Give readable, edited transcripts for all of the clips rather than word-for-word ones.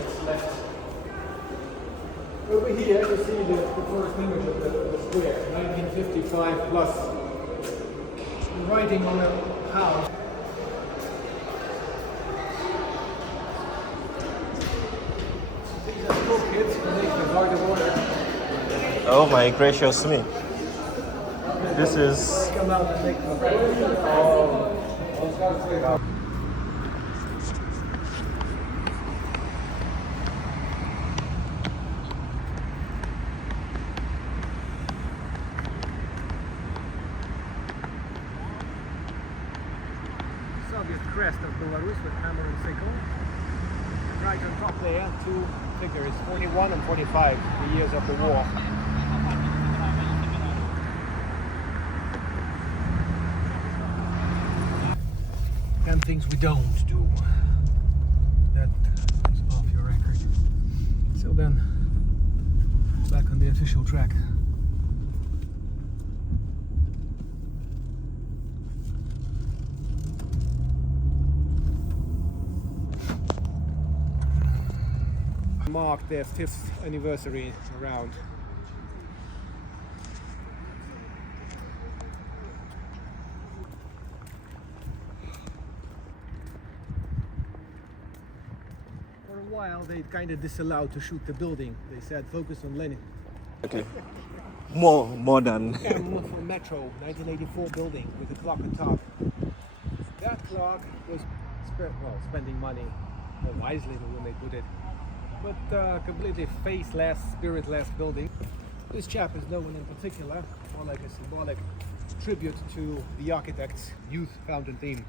it's left. Over here you see the first image of the square, 1955 plus. The writing on the house. These are school kids who make the guard of order. Oh my gracious me. This is... Come out and make the Soviet crest of Belarus with hammer and sickle. Right on top there, two figures, 41 and 45, the years of the war. And things we don't do. That is off your record. So then, back on the official track. Mark their 5th anniversary around. For a while they kind of disallowed to shoot the building. They said focus on Lenin. Okay. More than... M for Metro, 1984 building with a clock on top. That clock was spending money wisely when they put it. But completely faceless, spiritless building. This chap is no one in particular, more like a symbolic tribute to the architect's youth fountain theme.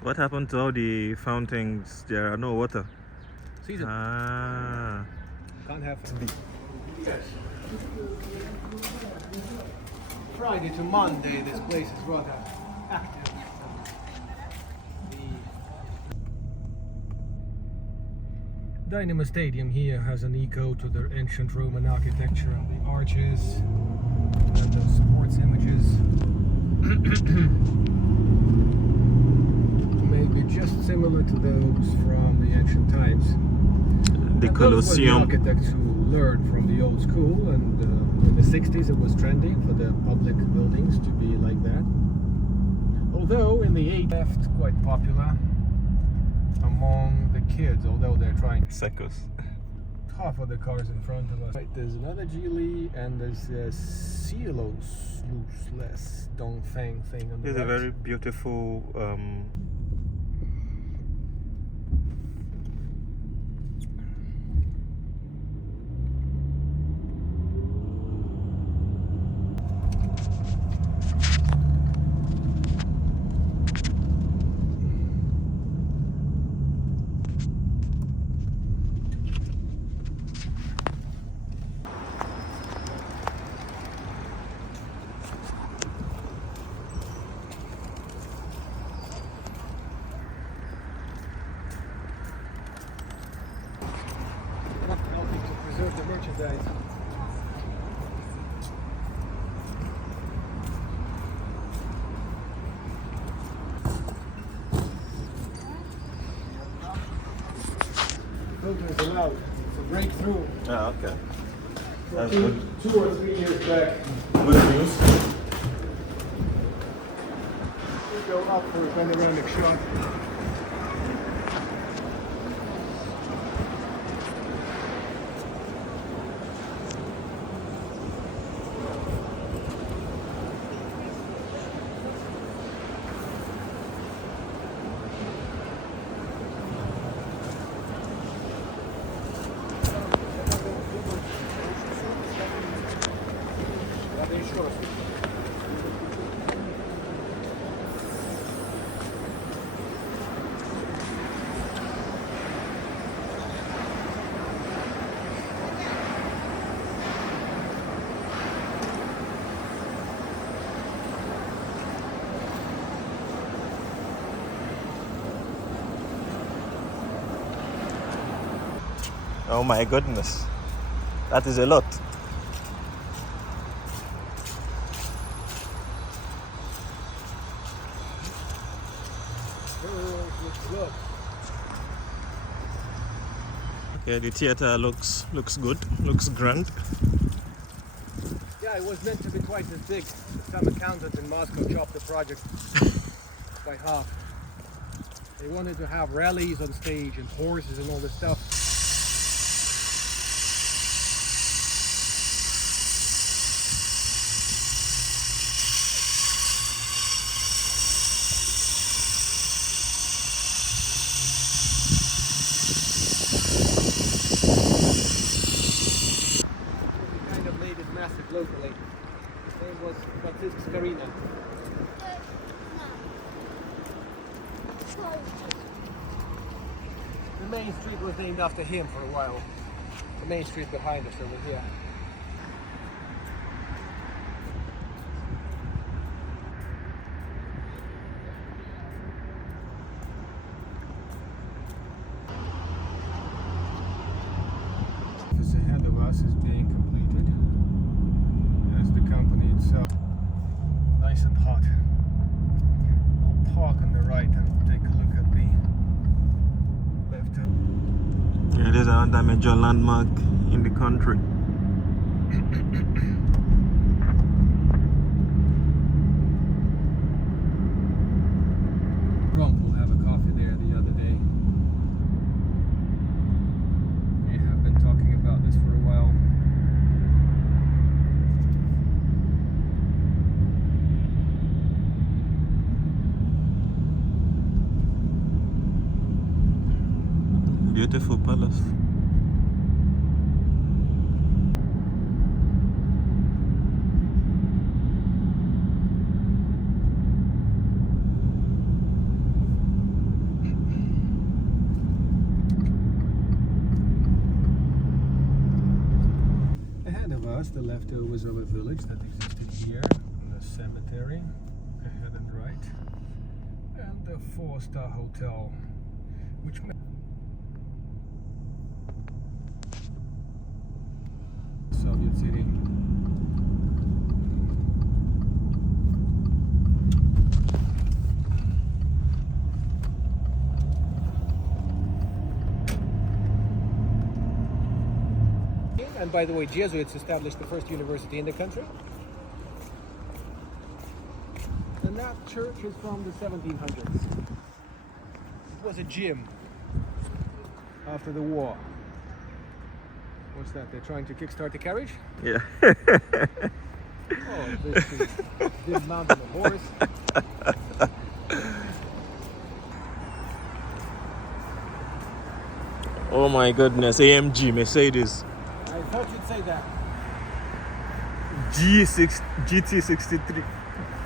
What happened to all the fountains? There are no water. Season. Ah. Can't have it. Yes. Friday to Monday, this place is rather active. Dynamo Stadium here has an echo to their ancient Roman architecture and the arches and the sports images. Maybe just similar to those from the ancient times. The Colosseum. Those were the architects who learned from the old school, and in the 60s it was trendy for the public buildings to be like that. Although in the 80s left quite popular among the kids, although they're trying Secos. half of the cars in front of us. Right, there's another Geely and there's a Cielos less Dongfeng thing on the It's right. a very beautiful helping to preserve the merchandise. Filter is allowed. It's a breakthrough. Ah, okay. That's Two, good. 2 or 3 years back. Good news. We go up for a panoramic shot. Oh my goodness. That is a lot. Looks good. Yeah, the theater looks good, looks grand. Yeah, it was meant to be twice as big. Some accountants in Moscow chopped the project by half. They wanted to have rallies on stage and horses and all this stuff. We kind of made it massive locally. His name was Minsk-Arena. The main street was named after him for a while. The main street behind us over here. This ahead of us is being completed. As the company itself. Nice and hot. I'll park on the right and take a look at the left. Yeah, there's another major landmark in the country. Trump will have a coffee there the other day. We have been talking about this for a while. Beautiful palace. Ahead of us, the leftovers of a village that existed here, the cemetery, ahead and right, and the four-star hotel, which Soviet city. And by the way, Jesuits established the first university in the country. And that church is from the 1700s. It was a gym after the war. What's that? They're trying to kickstart the carriage? Yeah. Oh, this is big mountain of horse. Oh my goodness, AMG Mercedes. I thought you'd say that. GT63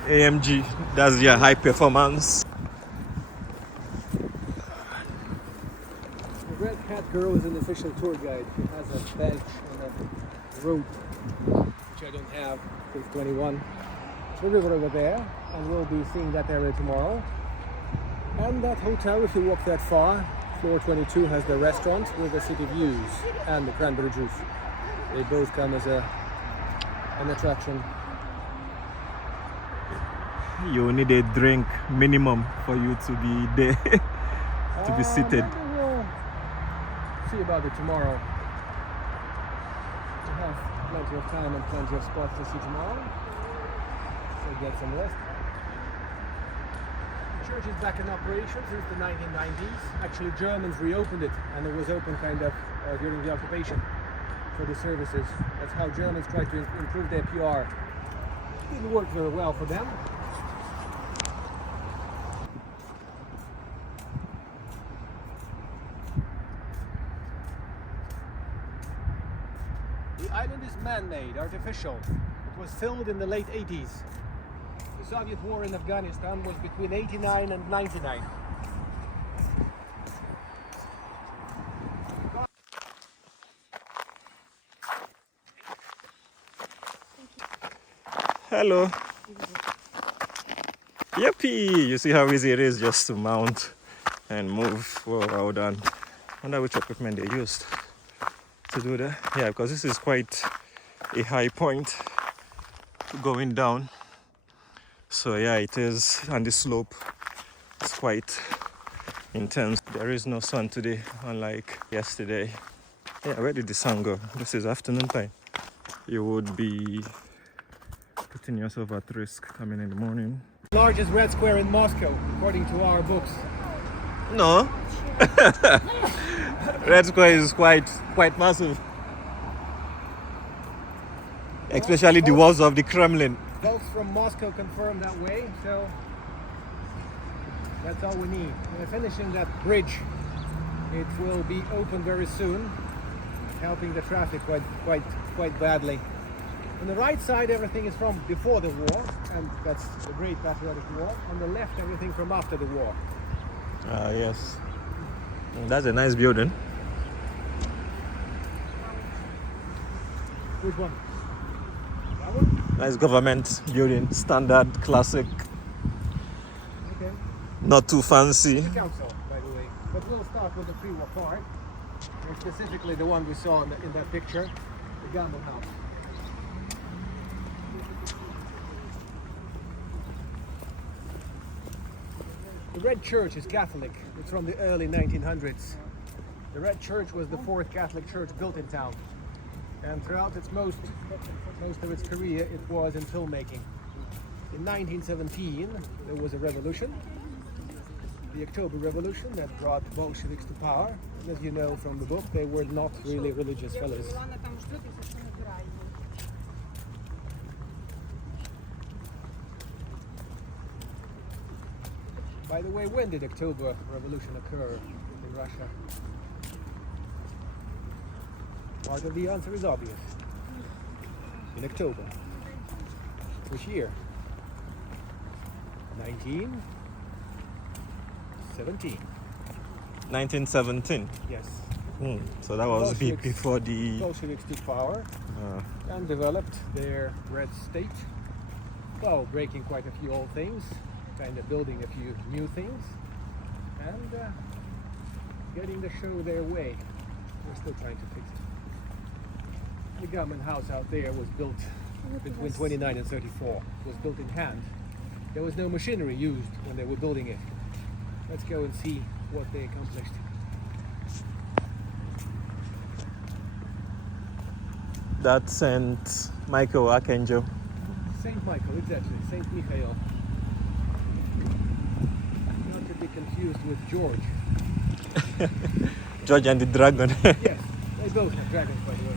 AMG. That's your high performance. The red hat girl is an official tour guide. She has a badge and a rope, which I don't have. It's 21. The river over there, and we'll be seeing that area tomorrow. And that hotel, if you walk that far, floor 22 has the restaurant with the city views and the cranberry juice. They both come as an attraction. You need a drink minimum for you to be there, to be seated. Maybe we'll see about it tomorrow. We have plenty of time and plenty of spots to see tomorrow. So get some rest. The church is back in operation since the 1990s. Actually, Germans reopened it, and it was open kind of during the occupation for the services. That's how Germans tried to improve their PR. Didn't work very well for them. The island is man-made, artificial. It was filled in the late 80s. The Soviet war in Afghanistan was between 89 and 99. Hello. Yippee! You see how easy it is just to mount and move. Well, well done. I wonder which equipment they used to do that. Yeah, because this is quite a high point going down. So yeah, it is, and the slope is quite intense. There is no sun today, unlike yesterday. Yeah, where did the sun go? This is afternoon time. You would be putting yourself at risk coming in the morning. Largest red square in Moscow, according to our books. No. Red Square is quite massive. Especially the walls of the Kremlin. Folks from Moscow confirm that way, so that's all we need. We're finishing that bridge. It will be open very soon, helping the traffic quite badly. On the right side, everything is from before the war, and that's the Great Patriotic War. On the left, everything from after the war. Yes. That's a nice building. Which one? That one? Nice government building, standard, classic, Okay. not too fancy. The council, by the way. But we'll start with the pre-war part, and specifically the one we saw in that picture, the Gamble House. The Red Church is Catholic. It's from the early 1900s. The Red Church was the fourth Catholic church built in town. And throughout its most of its career, it was in filmmaking. In 1917, there was a revolution, the October Revolution, that brought Bolsheviks to power. And as you know from the book, they were not really religious fellows. By the way, when did October Revolution occur in Russia? Part of the answer is obvious. In October. Which year? 1917. 1917. Yes. So that was before the Bolsheviks took power and developed their red state. Well, breaking quite a few old things, kind of building a few new things, and getting the show their way. We're still trying to fix it. The government house out there was built between 29 and 34. It was built in hand. There was no machinery used when they were building it. Let's go and see what they accomplished. That's St. Michael Archangel. Saint Michael, exactly. Saint Michael. Not to be confused with George. George and the Dragon. Yes, they both have dragons, by the way.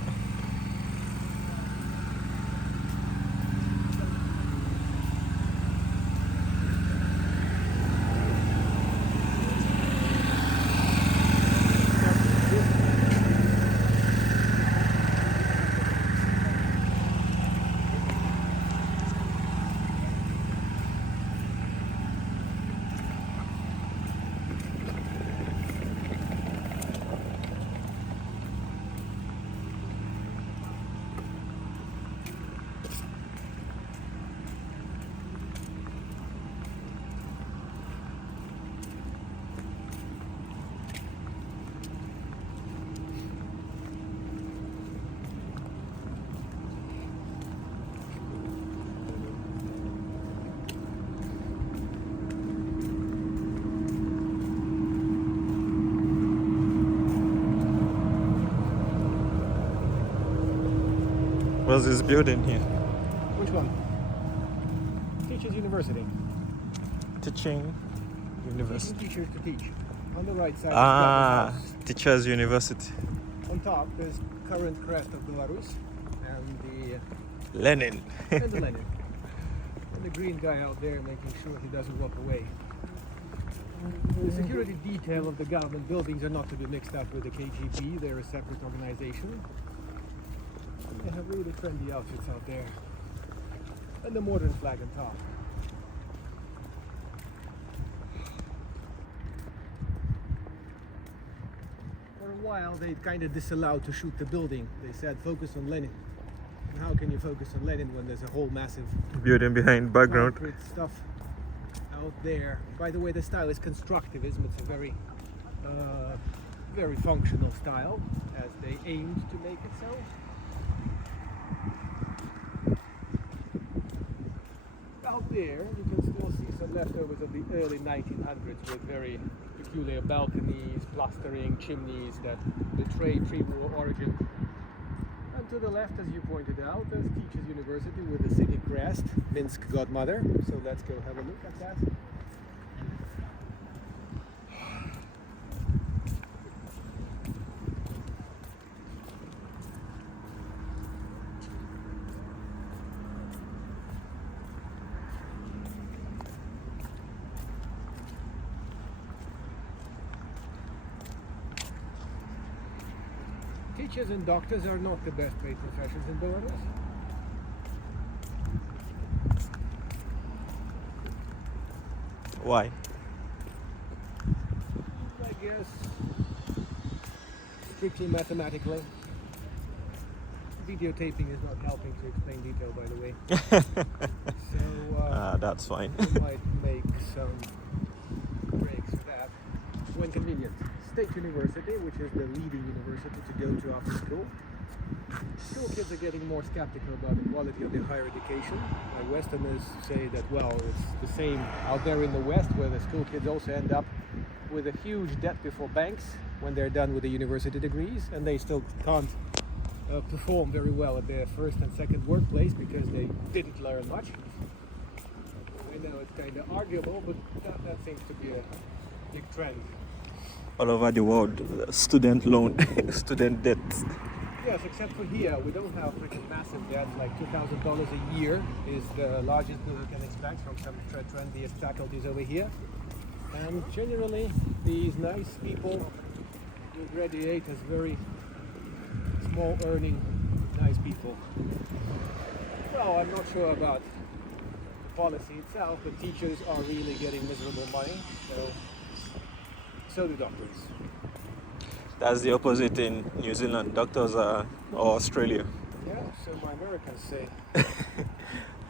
What's this building here? Which one? Teachers University. Teaching University. Teachers to teach. On the right side is Ah, Government House. Teachers University. On top there's current crest of Belarus and Lenin. the Lenin. And the green guy out there making sure he doesn't walk away. The security detail of the government buildings are not to be mixed up with the KGB. They're a separate organization. They have really trendy outfits out there. And the modern flag on top. For a while they kind of disallowed to shoot the building. They said focus on Lenin. And how can you focus on Lenin when there's a whole massive Building behind background. concrete stuff out there? By the way, the style is constructivism. It's a very functional style, as they aimed to make it so. Out there, you can still see some leftovers of the early 1900s with very peculiar balconies, plastering, chimneys that betray pre-war origin. And to the left, as you pointed out, there's Teachers University with the city crest, Minsk Godmother. So let's go have a look at that. Teachers and doctors are not the best paid professions in Belarus. Why? I guess strictly mathematically. Videotaping is not helping to explain detail, by the way. So that's fine. we might make some breaks for that when convenient. State University, which is the leading university to go to after school. School kids are getting more skeptical about the quality of their higher education. Westerners say that, well, it's the same out there in the West, where the school kids also end up with a huge debt before banks when they're done with the university degrees, and they still can't perform very well at their first and second workplace because they didn't learn much. I know it's kind of arguable, but that seems to be a big trend. All over the world, student loan, student debt. Yes, except for here, we don't have freaking massive debt. Like $2,000 a year is the largest that we can expect from some trendiest faculties over here. And generally, these nice people will graduate as very small earning, nice people. Well, I'm not sure about the policy itself, but teachers are really getting miserable money. So do doctors. That's the opposite in New Zealand. Doctors are, or Australia. Yeah, so my Americans say.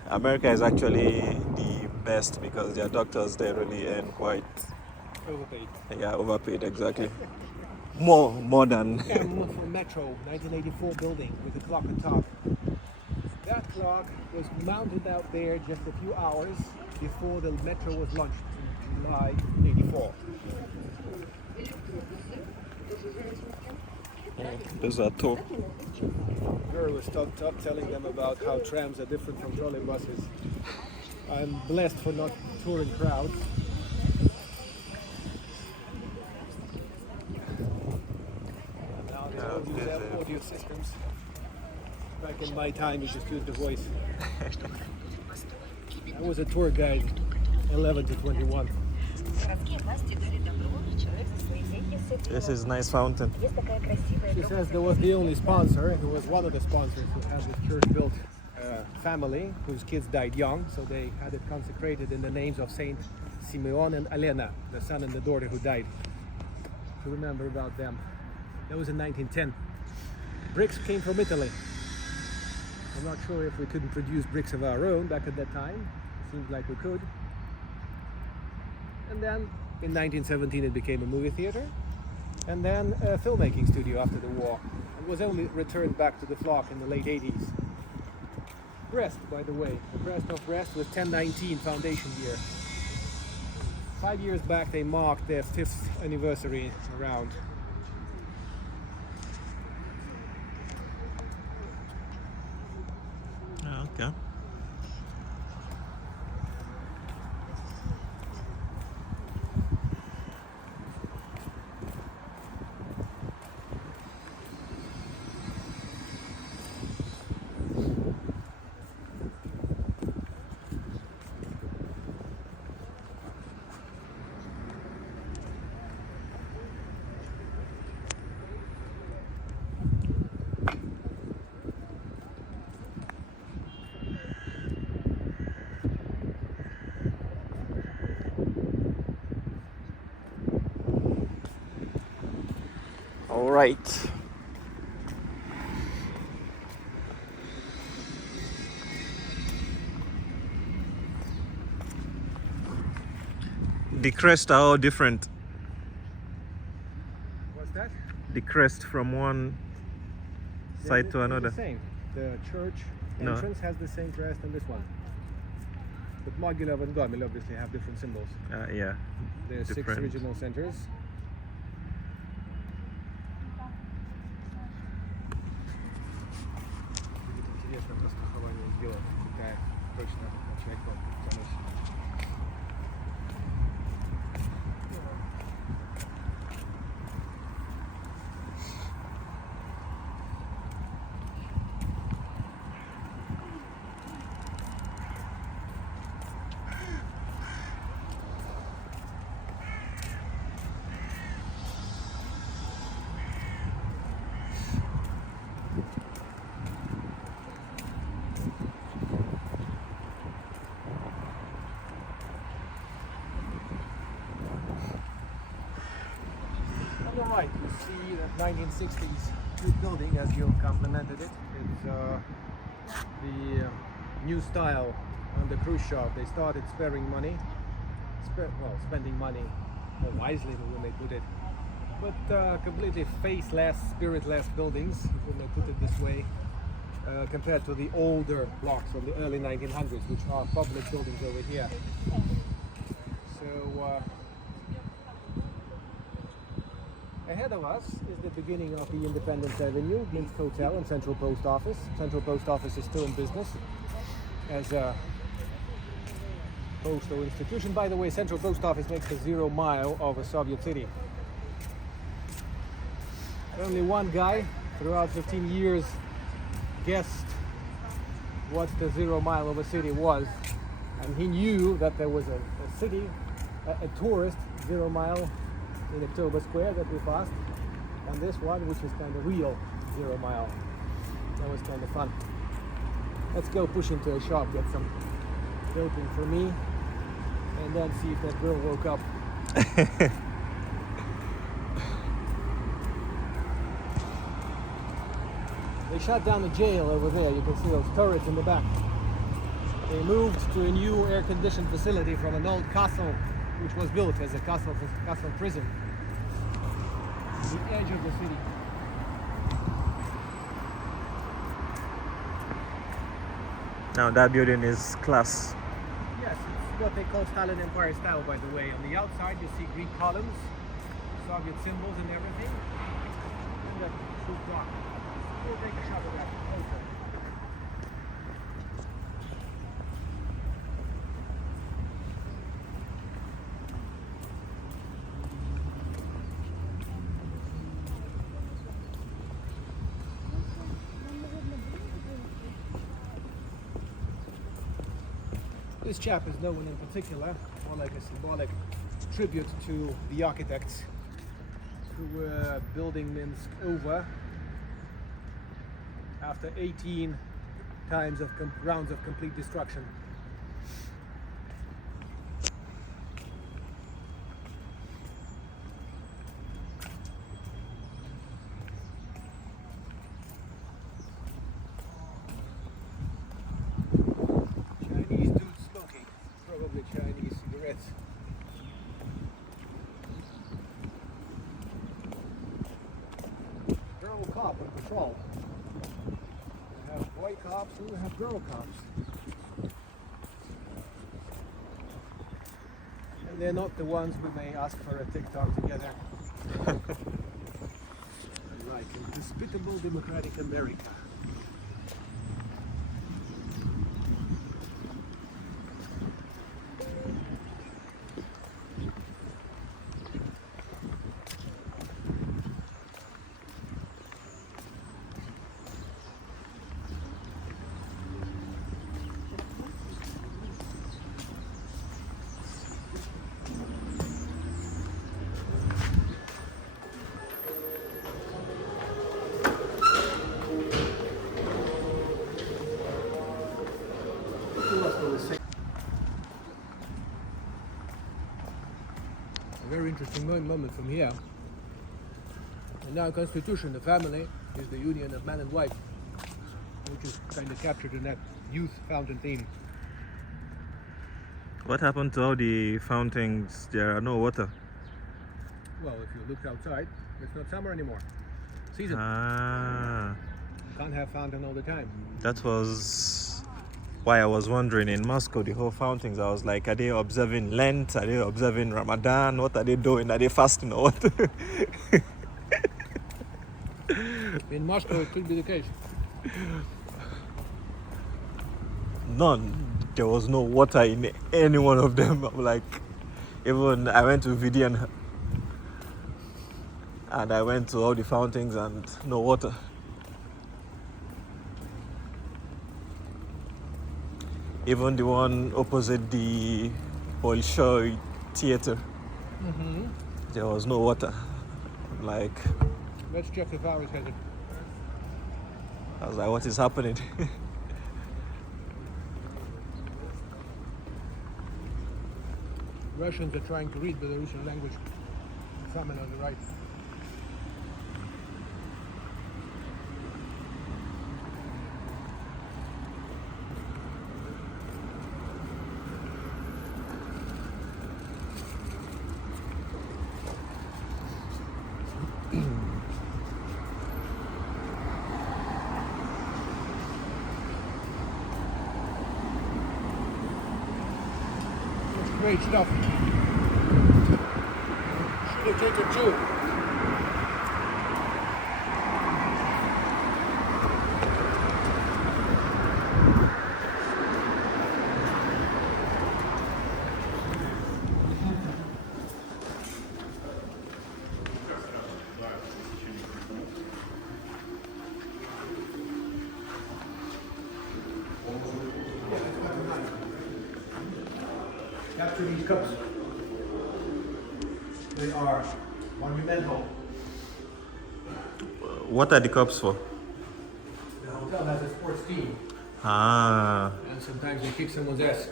America is actually the best because their doctors, they really earn quite Overpaid. Yeah, overpaid, exactly. More than. M for Metro, 1984 building with a clock on top. That clock was mounted out there just a few hours before the Metro was launched in July 84. There's a tour. Girl was telling them about how trams are different from trolley buses. I'm blessed for not touring crowds. Now they don't use audio systems. Back in my time, you just used the voice. I was a tour guide, 11 to 21. This is nice fountain. She says there was the only sponsor, who was one of the sponsors who had this church built family whose kids died young, so they had it consecrated in the names of Saint Simeon and Helena, the son and the daughter who died. To remember about them. That was in 1910. Bricks came from Italy. I'm not sure if we couldn't produce bricks of our own back at that time. It seems like we could. And then in 1917 it became a movie theater, and then a filmmaking studio after the war. It was only returned back to the flock in the late 80s. Brest, by the way, the Brest of Brest was 1019 foundation year. 5 years back they marked their 5th anniversary around. Okay. All right. The crests are all different. What's that? The crest from one side to They're another. The same. The church No. entrance has the same crest and this one. But Modular and Gomel obviously have different symbols. Yeah. There are 6 Different. regional centers. Интересно просто хование сделать, какая точно начать заносить. On the right, you see that 1960s Greek building, as you complimented it. It's the new style under Khrushchev. They started sparing money, spending money more wisely when they put it, but completely faceless, spiritless buildings, when they put it this way, compared to the older blocks of the early 1900s, which are public buildings over here. So ahead of us is the beginning of the Independence Avenue, Minsk Hotel and Central Post Office. Central Post Office is still in business as a postal institution. By the way, Central Post Office makes a 0 mile of a Soviet city. Only one guy throughout 15 years guessed what the 0 mile of a city was, and he knew that there was a city, a tourist 0 mile in October Square that we passed, and this one, which is kind of real 0 mile. That was kind of fun. Let's go push into a shop, get some building for me, and then see if that girl woke up. They shut down the jail over there. You can see those turrets in the back. They moved to a new air-conditioned facility from an old castle, which was built as a castle prison. The edge of the city. Now that building is class. Yes, it's what they call Stalin Empire style, by the way. On the outside you see Greek columns, Soviet symbols and everything, and that true block. We'll take a shot of that closer. This chap is known in particular, more like a symbolic tribute to the architects who were building Minsk over after 18 times of rounds of complete destruction. Chinese dude smoking, probably Chinese cigarettes. Girl cop on patrol. We have boy cops and we have girl cops. And they're not the ones we may ask for a TikTok together. Like in despicable democratic America. A very interesting moment from here. In our constitution, the family is the union of man and wife, which is kind of captured in that youth fountain theme. What happened to all the fountains? There are no water. Well, if you look outside, it's not summer anymore. Season. Ah, Can't have fountain all the time. that was why I was wondering in Moscow, the whole fountains, I was like, are they observing Lent? Are they observing Ramadan? What are they doing? Are they fasting or what? In Moscow, it could be the case. None. There was no water in any one of them. I'm like, even I went to VDN and I went to all the fountains and no water. Even the one opposite the Bolshoi Theater, there was no water. Like, Let's check if ours has it. I was like, what is happening? Russians are trying to read Belarusian language. Someone on the right. Great stuff. Should have taken two. Capture these cups. They are monumental. What are the cups for? The hotel has a sports team, Ah, and sometimes they kick someone's ass.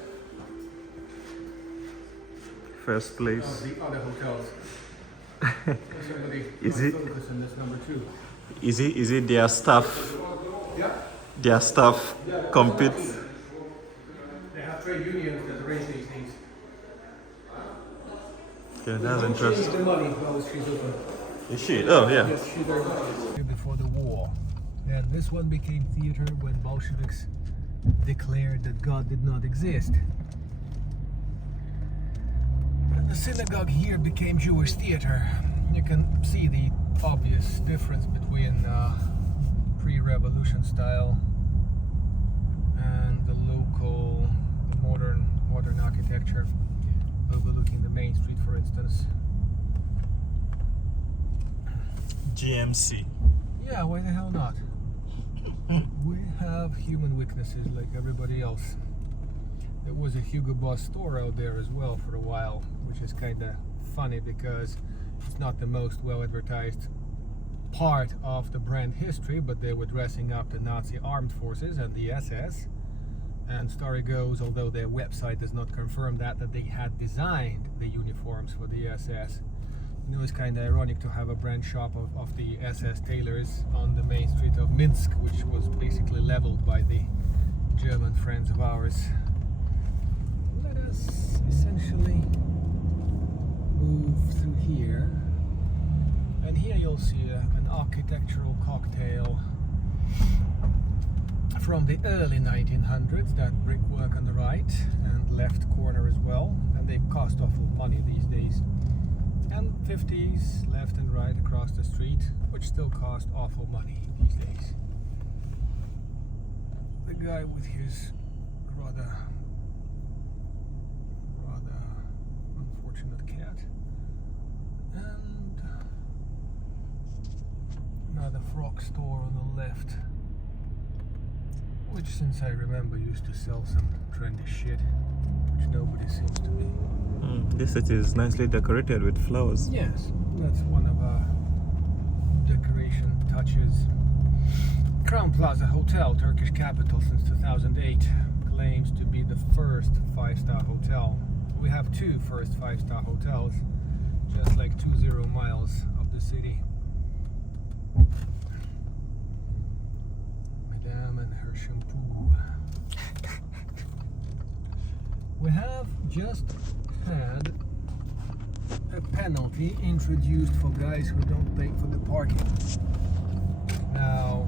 first place. The other hotels. Somebody Is might it- focus on this number two. Is it their staff? Yeah. Their staff competes. They have trade unions that arrange these things. Okay, that's Change interesting. the money while she's open. Is she? Oh, yeah. Yes, she very much is. Before the war. And this one became theater when Bolsheviks declared that God did not exist. And the synagogue here became Jewish theater. You can see the obvious difference between pre-revolution style and the local, the modern architecture overlooking the main street, for instance. GMC. Yeah, why the hell not? We have human weaknesses like everybody else. There was a Hugo Boss store out there as well for a while, which is kind of funny because it's not the most well advertised part of the brand history, but they were dressing up the Nazi armed forces and the SS. And story goes, although their website does not confirm that they had designed the uniforms for the SS. You know, it's kind of ironic to have a brand shop of the SS tailors on the main street of Minsk, which was basically leveled by the German friends of ours. Let us essentially move through here. And here you'll see an architectural cocktail from the early 1900s, that brickwork on the right and left corner as well, and they cost awful money these days. And 50s, left and right across the street, which still cost awful money these days. The guy with his rather unfortunate cat, and another frog store on the left, which, since I remember, used to sell some trendy shit, which nobody seems to be. This city is nicely decorated with flowers. Yes, that's one of our decoration touches. Crown Plaza Hotel, Turkish capital since 2008, claims to be the first 5-star hotel. We have two first 5-star hotels, just like 20 miles of the city. Madame and her shampoo. We have just had a penalty introduced for guys who don't pay for the parking. Now,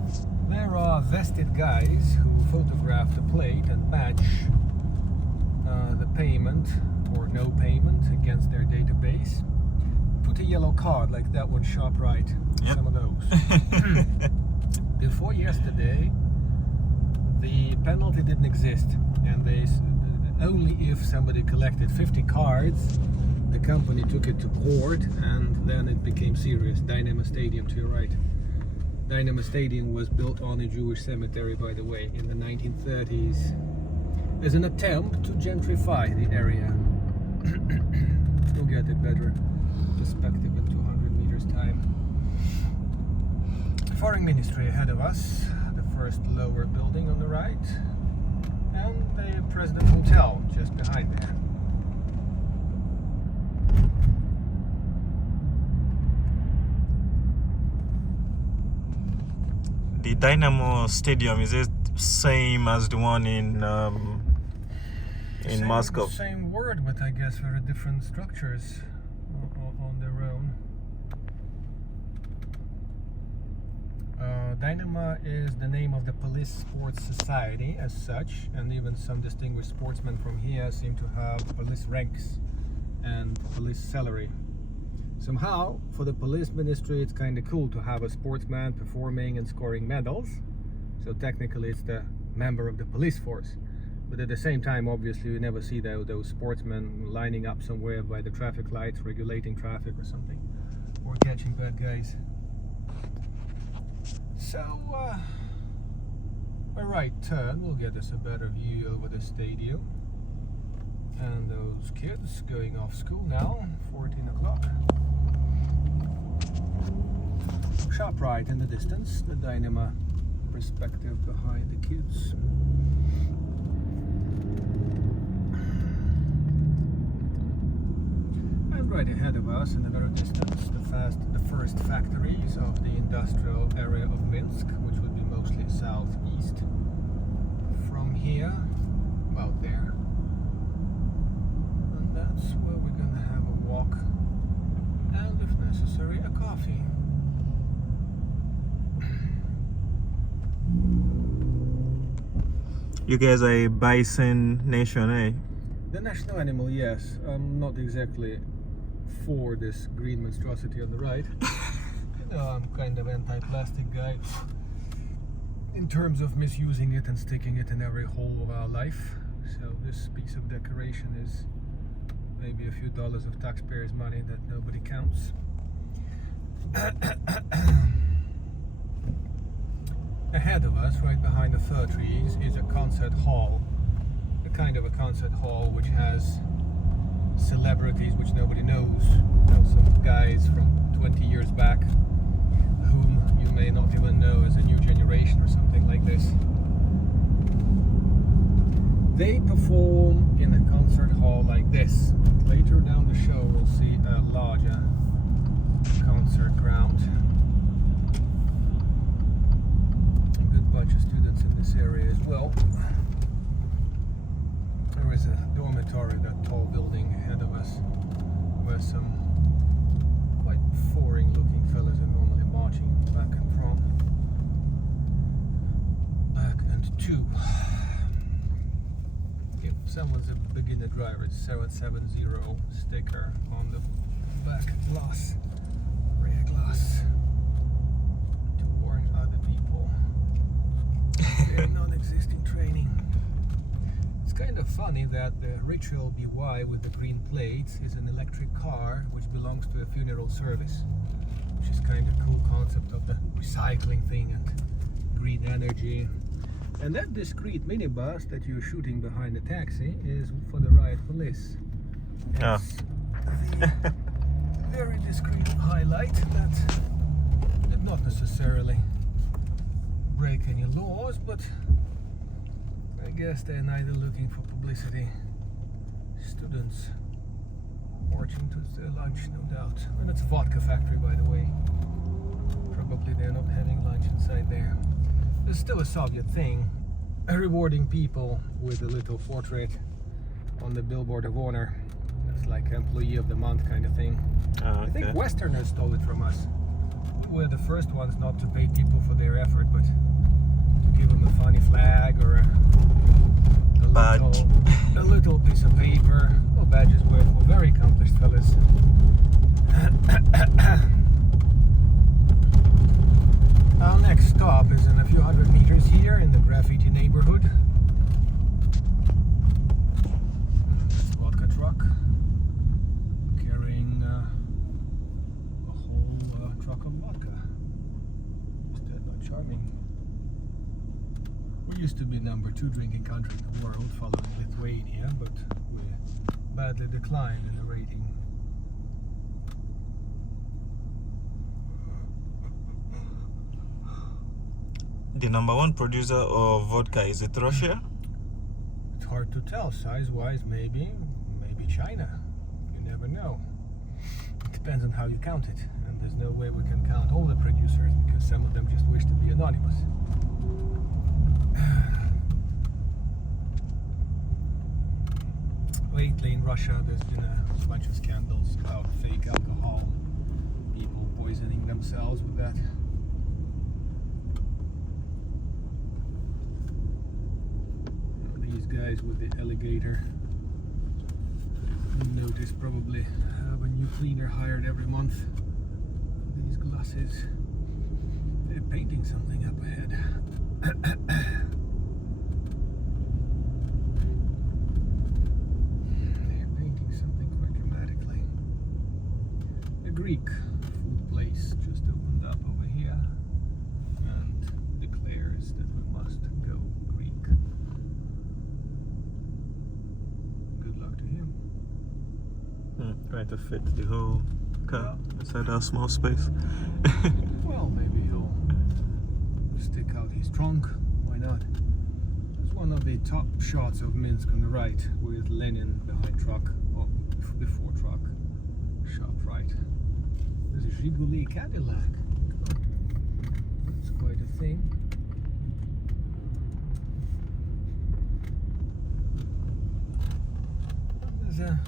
there are vested guys who photograph the plate and match the payment or no payment against their database. Put a yellow card like that one, ShopRite. Yep. Some of those. Before yesterday, the penalty didn't exist, and only if somebody collected 50 cards, the company took it to court, and then it became serious. Dynamo Stadium to your right. Dynamo Stadium was built on a Jewish cemetery, by the way, in the 1930s. As an attempt to gentrify the area. You'll get a better perspective in 200 meters time. Foreign Ministry ahead of us, the first lower building on the right, and the President Hotel just behind there. The Dynamo Stadium, is it same as the one in Moscow? Same word, but I guess very different structures on their own. Dynamo is the name of the police sports society as such, and even some distinguished sportsmen from here seem to have police ranks and police salary. Somehow, for the police ministry, it's kind of cool to have a sportsman performing and scoring medals. So technically it's the member of the police force. But at the same time, obviously, you never see those sportsmen lining up somewhere by the traffic lights, regulating traffic or something, or catching bad guys. So, a right turn will get us a better view over the stadium. And those kids going off school now, 14 o'clock. ShopRite in the distance, the Dynamo perspective behind the kids. And right ahead of us in the very distance, the first factories of the industrial area of Minsk, which would be mostly southeast. From here, about there. And that's where we're gonna have a walk, and if necessary, a coffee. You guys are a bison nation, eh? The national animal, yes. I'm not exactly for this green monstrosity on the right. You know, I'm kind of anti-plastic guy in terms of misusing it and sticking it in every hole of our life. So this piece of decoration is maybe a few dollars of taxpayers' money that nobody counts. Ahead of us, right behind the fir trees, is a concert hall. A kind of a concert hall which has celebrities which nobody knows. You know, some guys from 20 years back whom you may not even know as a new generation or something like this. They perform in a concert hall like this. Later down the show we'll see a larger concert ground. Bunch of students in this area as well. There is a dormitory, that tall building ahead of us, where some quite foreign looking fellas are normally marching back and from. Back and to. If someone's a beginner driver, it's 770 sticker on the back glass, rear glass, to warn other people. Their non-existing training. It's kind of funny that the ritual BY with the green plates is an electric car which belongs to a funeral service, which is kind of cool concept of the recycling thing and green energy. And that discreet minibus that you're shooting behind the taxi is for the riot police. It's the very discreet highlight that did not necessarily break any laws, but I guess they're neither looking for publicity. Students marching to their lunch, no doubt. And it's a vodka factory, by the way. Probably they're not having lunch inside there. It's still a Soviet thing, rewarding people with a little portrait on the billboard of honor. It's like employee of the month kind of thing. Oh, okay. I think Westerners stole it from us. We were the first ones not to pay people for their effort, but to give them a funny flag or a Badge. a little piece of paper. No badges were for very accomplished fellas. Our next stop is in a few hundred meters here in the graffiti neighborhood. That's a vodka truck carrying a whole truck of vodka. Is that not charming? We used to be number 2 drinking country in the world, following Lithuania, but we badly declined in the rating. The number 1 producer of vodka, is it Russia? It's hard to tell. Size-wise, maybe China. You never know. It depends on how you count it. And there's no way we can count all the producers because some of them just wish to be anonymous. Lately in Russia, there's been a bunch of scandals about fake alcohol. People poisoning themselves with that. These guys with the alligator, you notice probably have a new cleaner hired every month. These glasses, they're painting something up ahead. They're painting something quite dramatically. A Greek food place just opened up over here and declares that we must go Greek. Good luck to him. Trying to fit the whole car inside our small space. Well, maybe he'll stick out his trunk. Why not? There's one of the top shots of Minsk on the right with Lenin behind truck, or before truck, sharp right. There's a Zhiguli Cadillac. Oh, that's quite a thing. There's a